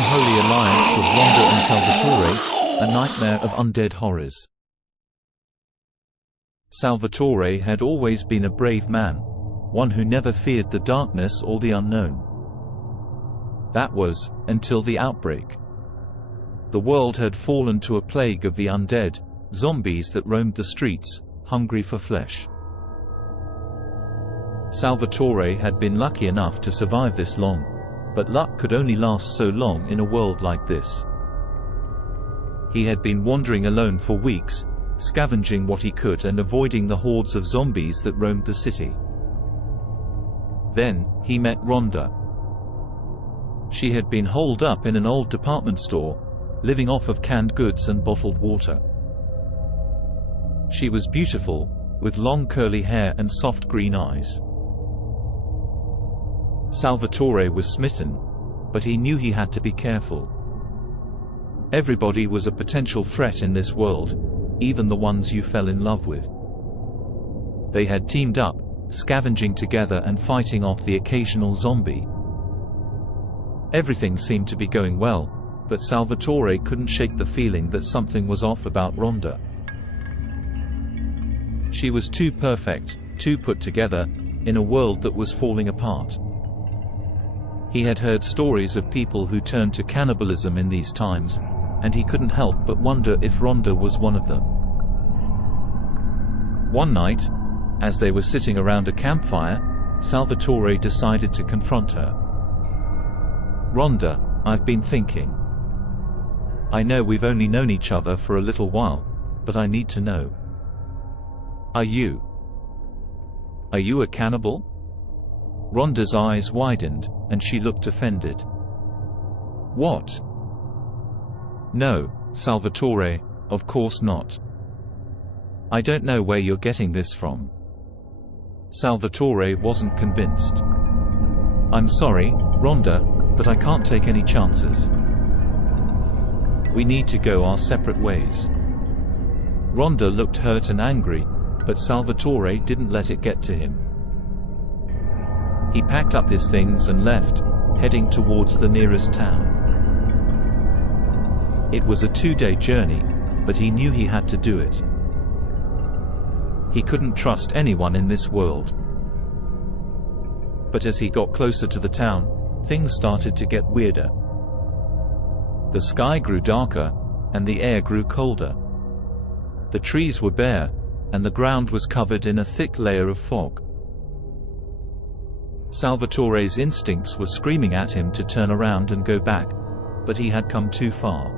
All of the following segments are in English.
unholy alliance of Rhonda and Salvatore, a nightmare of undead horrors. Salvatore had always been a brave man, one who never feared the darkness or the unknown. That was, until the outbreak. The world had fallen to a plague of the undead, zombies that roamed the streets, hungry for flesh. Salvatore had been lucky enough to survive this long, but luck could only last so long in a world like this. He had been wandering alone for weeks, scavenging what he could and avoiding the hordes of zombies that roamed the city. Then, he met Rhonda. She had been holed up in an old department store, living off of canned goods and bottled water. She was beautiful, with long curly hair and soft green eyes. Salvatore was smitten, but he knew he had to be careful. Everybody was a potential threat in this world, even the ones you fell in love with. They had teamed up, scavenging together and fighting off the occasional zombie. Everything seemed to be going well, but Salvatore couldn't shake the feeling that something was off about Rhonda. She was too perfect, too put together, in a world that was falling apart. He had heard stories of people who turned to cannibalism in these times, and he couldn't help but wonder if Rhonda was one of them. One night, as they were sitting around a campfire, Salvatore decided to confront her. "Rhonda, I've been thinking. I know we've only known each other for a little while, but I need to know. Are you a cannibal?" Rhonda's eyes widened, and she looked offended. "What? No, Salvatore, of course not. I don't know where you're getting this from." Salvatore wasn't convinced. "I'm sorry, Rhonda, but I can't take any chances. We need to go our separate ways." Rhonda looked hurt and angry, but Salvatore didn't let it get to him. He packed up his things and left, heading towards the nearest town. It was a 2-day journey, but he knew he had to do it. He couldn't trust anyone in this world. But as he got closer to the town, things started to get weirder. The sky grew darker, and the air grew colder. The trees were bare, and the ground was covered in a thick layer of fog. Salvatore's instincts were screaming at him to turn around and go back, but he had come too far.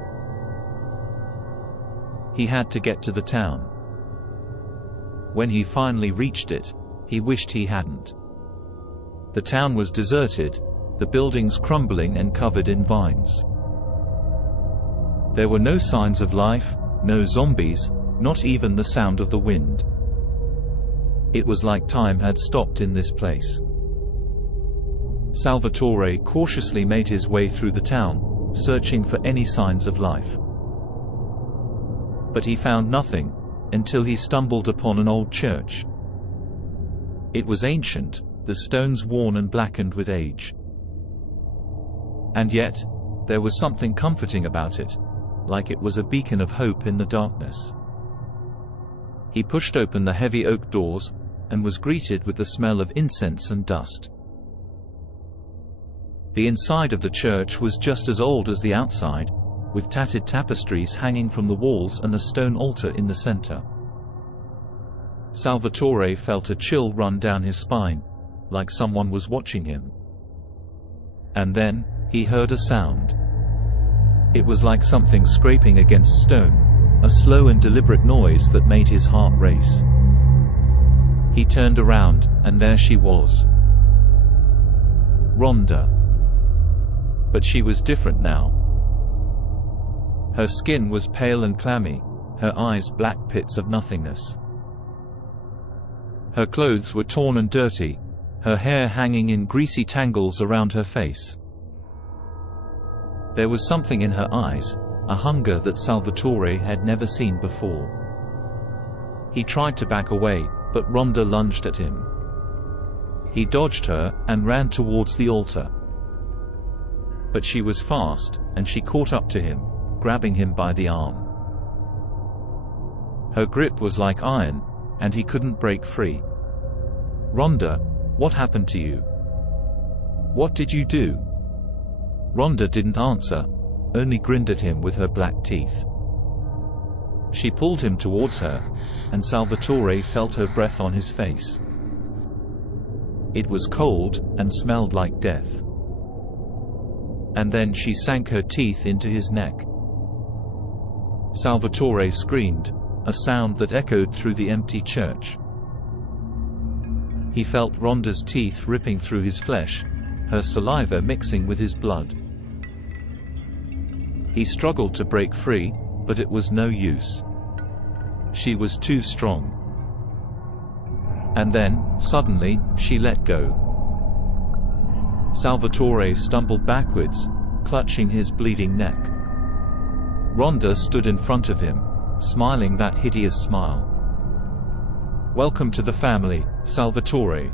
He had to get to the town. When he finally reached it, he wished he hadn't. The town was deserted, the buildings crumbling and covered in vines. There were no signs of life, no zombies, not even the sound of the wind. It was like time had stopped in this place. Salvatore cautiously made his way through the town, searching for any signs of life. But he found nothing, until he stumbled upon an old church. It was ancient, the stones worn and blackened with age. And yet, there was something comforting about it, like it was a beacon of hope in the darkness. He pushed open the heavy oak doors, and was greeted with the smell of incense and dust. The inside of the church was just as old as the outside, with tattered tapestries hanging from the walls and a stone altar in the center. Salvatore felt a chill run down his spine, like someone was watching him. And then, he heard a sound. It was like something scraping against stone, a slow and deliberate noise that made his heart race. He turned around, and there she was. Rhonda. But she was different now. Her skin was pale and clammy, her eyes black pits of nothingness. Her clothes were torn and dirty, her hair hanging in greasy tangles around her face. There was something in her eyes, a hunger that Salvatore had never seen before. He tried to back away, but Rhonda lunged at him. He dodged her, and ran towards the altar. But she was fast, and she caught up to him, grabbing him by the arm. Her grip was like iron, and he couldn't break free. "Rhonda, what happened to you? What did you do?" Rhonda didn't answer, only grinned at him with her black teeth. She pulled him towards her, and Salvatore felt her breath on his face. It was cold, and smelled like death. And then she sank her teeth into his neck. Salvatore screamed, a sound that echoed through the empty church. He felt Rhonda's teeth ripping through his flesh, her saliva mixing with his blood. He struggled to break free, but it was no use. She was too strong. And then, suddenly, she let go. Salvatore stumbled backwards, clutching his bleeding neck. Rhonda stood in front of him, smiling that hideous smile. "Welcome to the family, Salvatore."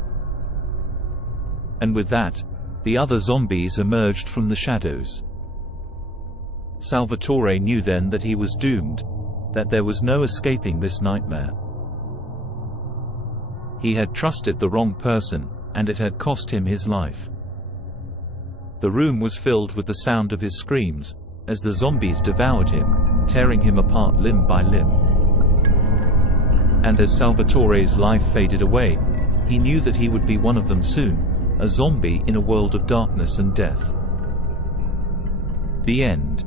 And with that, the other zombies emerged from the shadows. Salvatore knew then that he was doomed, that there was no escaping this nightmare. He had trusted the wrong person, and it had cost him his life. The room was filled with the sound of his screams, as the zombies devoured him, tearing him apart limb by limb. And as Salvatore's life faded away, he knew that he would be one of them soon, a zombie in a world of darkness and death. The end.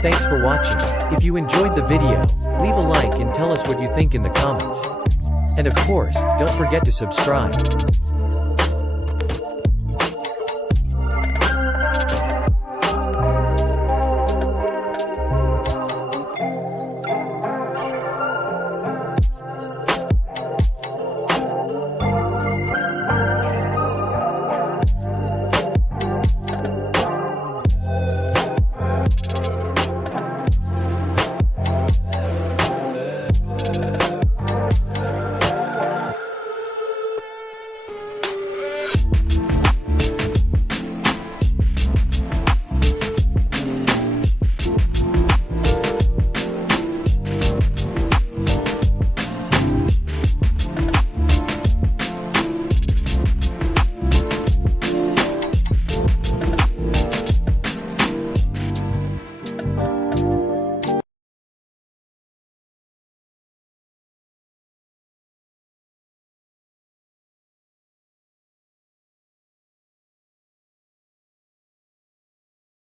Thanks for watching. If you enjoyed the video, leave a like and tell us what you think in the comments. And of course, don't forget to subscribe.